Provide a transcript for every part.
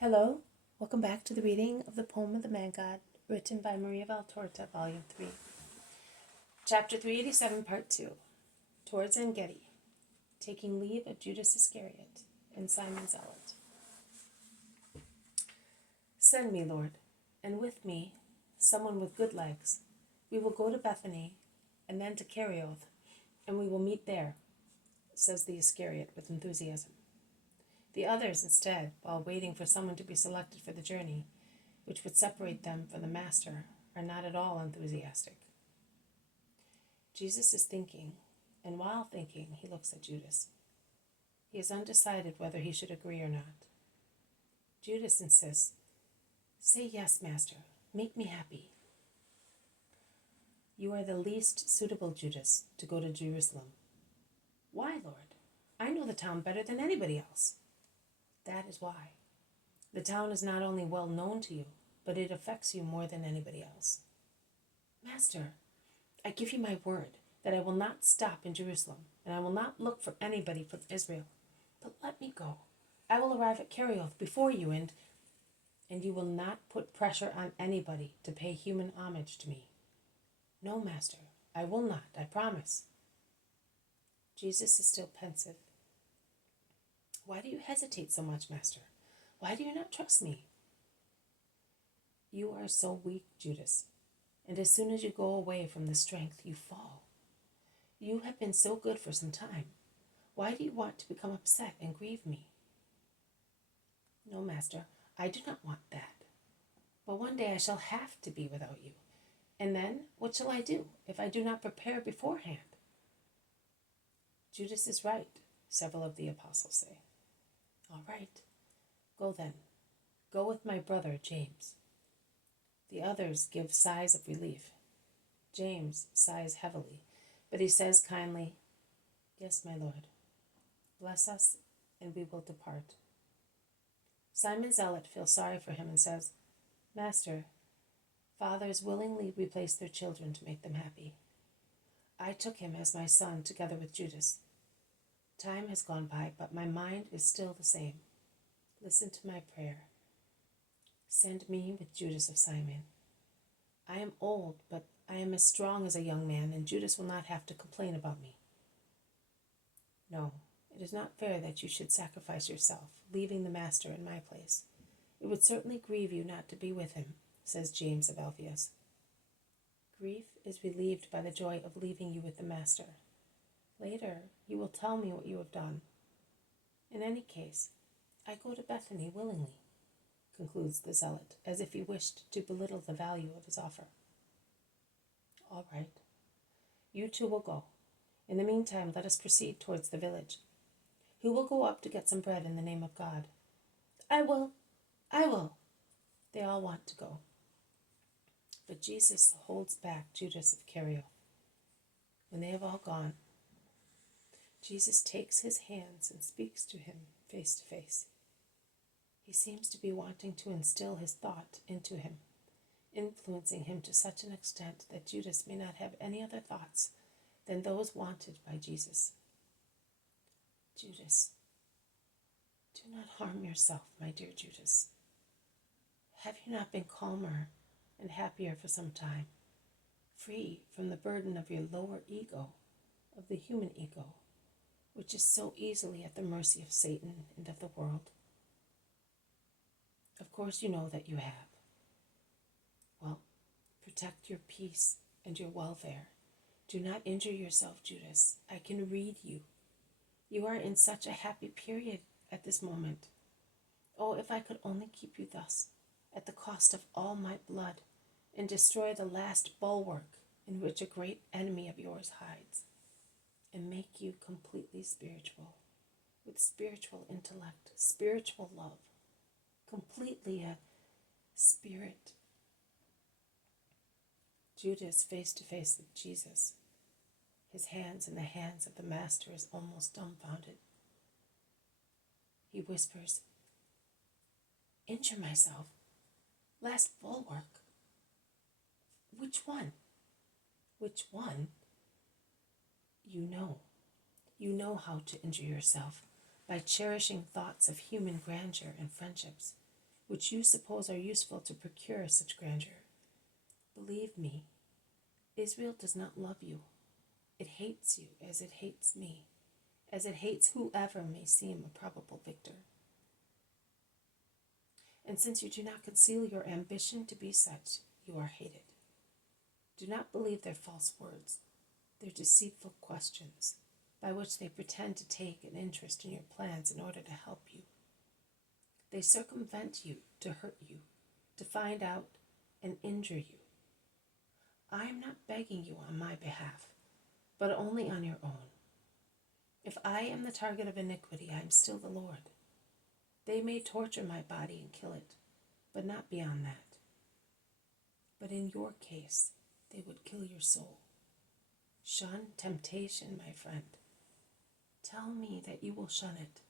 Hello, welcome back to the reading of the poem of the Man God, written by Maria Valtorta, Volume 3. Chapter 387, Part 2. Towards En-Gedi, taking leave of Judas Iscariot and Simon Zealot. Send me, Lord, and with me someone with good legs. We will go to Bethany and then to Iscariot, and we will meet there, says the Iscariot with enthusiasm. The others, instead, while waiting for someone to be selected for the journey, which would separate them from the Master, are not at all enthusiastic. Jesus is thinking, and while thinking, he looks at Judas. He is undecided whether he should agree or not. Judas insists, "Say yes, Master. Make me happy." "You are the least suitable, Judas, to go to Jerusalem." "Why, Lord? I know the town better than anybody else." "That is why. The town is not only well known to you, but it affects you more than anybody else." "Master, I give you my word that I will not stop in Jerusalem, and I will not look for anybody from Israel. But let me go. I will arrive at Iscariot before you, and you will not put pressure on anybody to pay human homage to me." "No, Master, I will not, I promise." Jesus is still pensive. "Why do you hesitate so much, Master? Why do you not trust me?" "You are so weak, Judas, and as soon as you go away from the strength, you fall. You have been so good for some time. Why do you want to become upset and grieve me?" "No, Master, I do not want that. But one day I shall have to be without you. And then what shall I do if I do not prepare beforehand?" "Judas is right," several of the apostles say. "All right, go then. Go with my brother James." The others give sighs of relief. James sighs heavily, but he says kindly, "Yes, my Lord. Bless us, and we will depart." Simon Zealot feels sorry for him and says, "Master, fathers willingly replace their children to make them happy. I took him as my son together with Judas. Time has gone by, but my mind is still the same. Listen to my prayer. Send me with Judas of Simon. I am old, but I am as strong as a young man, and Judas will not have to complain about me. No, it is not fair that you should sacrifice yourself, leaving the Master in my place. It would certainly grieve you not to be with him," says James of Alphaeus. "Grief is relieved by the joy of leaving you with the Master. Later, you will tell me what you have done. In any case, I go to Bethany willingly," concludes the Zealot, as if he wished to belittle the value of his offer. "All right. You two will go. In the meantime, let us proceed towards the village. Who will go up to get some bread in the name of God?" "I will. I will." They all want to go. But Jesus holds back Judas of Iscariot. When they have all gone, Jesus takes his hands and speaks to him face to face. He seems to be wanting to instill his thought into him, influencing him to such an extent that Judas may not have any other thoughts than those wanted by Jesus. "Judas, do not harm yourself, my dear Judas. Have you not been calmer and happier for some time, free from the burden of your lower ego, of the human ego, which is so easily at the mercy of Satan and of the world? Of course you know that you have. Well, protect your peace and your welfare. Do not injure yourself, Judas. I can read you. You are in such a happy period at this moment. Oh, if I could only keep you thus, at the cost of all my blood, and destroy the last bulwark in which a great enemy of yours hides, and make you completely spiritual, with spiritual intellect, spiritual love, completely a spirit." Judas, face to face with Jesus, his hands in the hands of the Master, is almost dumbfounded. He whispers, "Injure myself? Last bulwark? Which one?" "Which one? You know how to injure yourself, by cherishing thoughts of human grandeur and friendships. which you suppose are useful to procure such grandeur. Believe me, Israel does not love you. It hates you as it hates me, as it hates whoever may seem a probable victor. And since you do not conceal your ambition to be such, you are hated. Do not believe their false words, their deceitful questions, by which they pretend to take an interest in your plans in order to help you. They circumvent you to hurt you, to find out and injure you. I am not begging you on my behalf, but only on your own. If I am the target of iniquity, I am still the Lord. They may torture my body and kill it, but not beyond that. But in your case, they would kill your soul. Shun temptation, my friend. Tell me that you will shun it.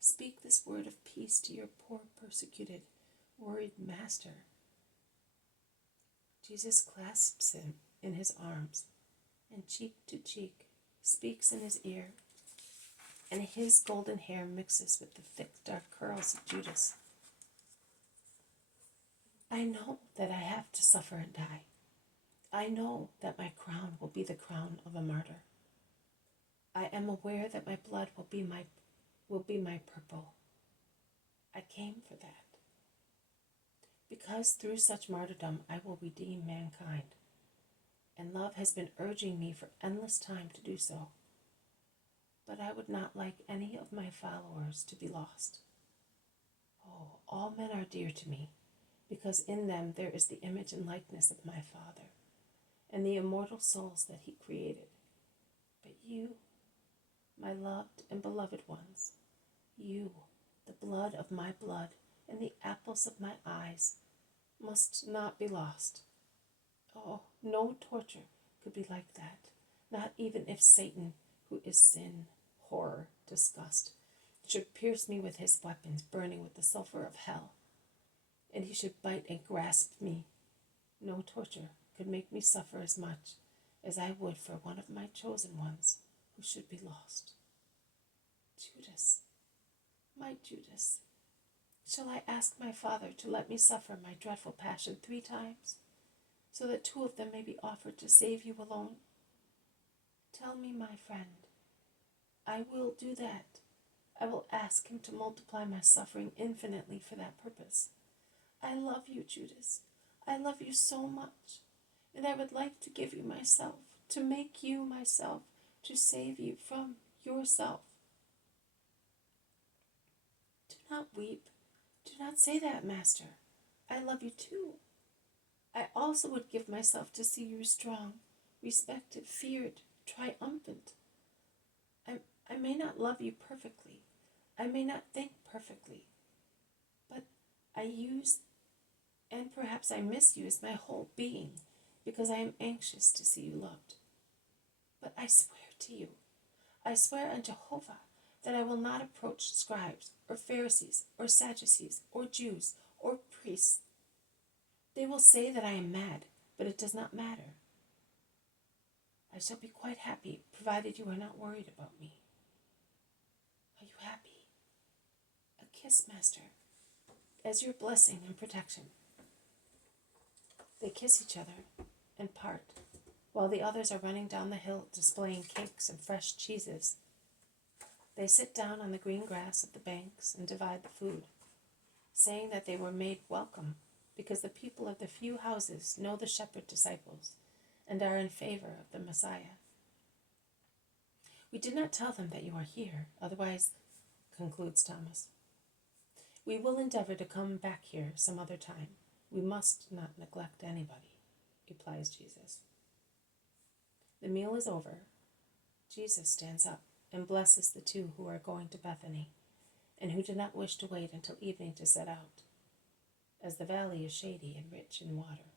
Speak this word of peace to your poor, persecuted, worried master. Jesus clasps him in his arms, and cheek to cheek speaks in his ear, and his golden hair mixes with the thick, dark curls of Judas. I know that I have to suffer and die. I know that my crown will be the crown of a martyr. I am aware that my blood will be my purple. I came for that. Because through such martyrdom I will redeem mankind, and love has been urging me for endless time to do so. But I would not like any of my followers to be lost. Oh, all men are dear to me, because in them there is the image and likeness of my Father, and the immortal souls that he created. But you, my loved and beloved ones, you, the blood of my blood and the apples of my eyes, must not be lost. Oh, no torture could be like that, not even if Satan, who is sin, horror, disgust, should pierce me with his weapons burning with the sulfur of hell, and he should bite and grasp me. No torture could make me suffer as much as I would for one of my chosen ones who should be lost. Judas, my Judas, shall I ask my Father to let me suffer my dreadful passion 3 times, so that 2 of them may be offered to save you alone? Tell me, my friend. I will do that. I will ask him to multiply my suffering infinitely for that purpose. I love you, Judas. I love you so much, and I would like to give you myself, to make you myself, to save you from yourself. Do not weep. Do not say that, Master. I love you too. I also would give myself to see you strong, respected, feared, triumphant. I may not love you perfectly. I may not think perfectly. But I use, and perhaps I misuse, my whole being because I am anxious to see you loved. But I swear to you, I swear on Jehovah, that I will not approach scribes or Pharisees or Sadducees or Jews or priests. They will say that I am mad, but it does not matter. I shall be quite happy, provided you are not worried about me. Are you happy? A kiss, Master, as your blessing and protection. They kiss each other and part, while the others are running down the hill displaying cakes and fresh cheeses. They sit down on the green grass of the banks and divide the food, saying that they were made welcome because the people of the few houses know the shepherd disciples and are in favor of the Messiah. We did not tell them that you are here, otherwise, concludes Thomas. We will endeavor to come back here some other time. We must not neglect anybody, replies Jesus. The meal is over. Jesus stands up and blesses the 2 who are going to Bethany, and who do not wish to wait until evening to set out, as the valley is shady and rich in water.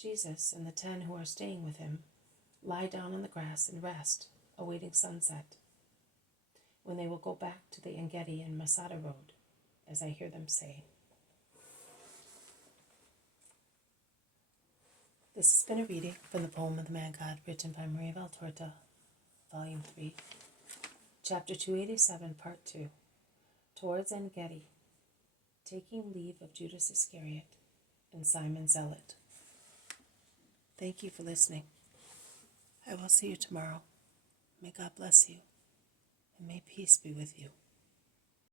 Jesus and the 10 who are staying with him lie down on the grass and rest, awaiting sunset, when they will go back to the Engedi and Masada road, as I hear them say. This has been a reading from the poem of the Man-God, written by Maria Valtorta, Volume 3, Chapter 287, Part 2, Towards Engedi. taking leave of Judas Iscariot and Simon Zealot. Thank you for listening. I will see you tomorrow. May God bless you, and may peace be with you.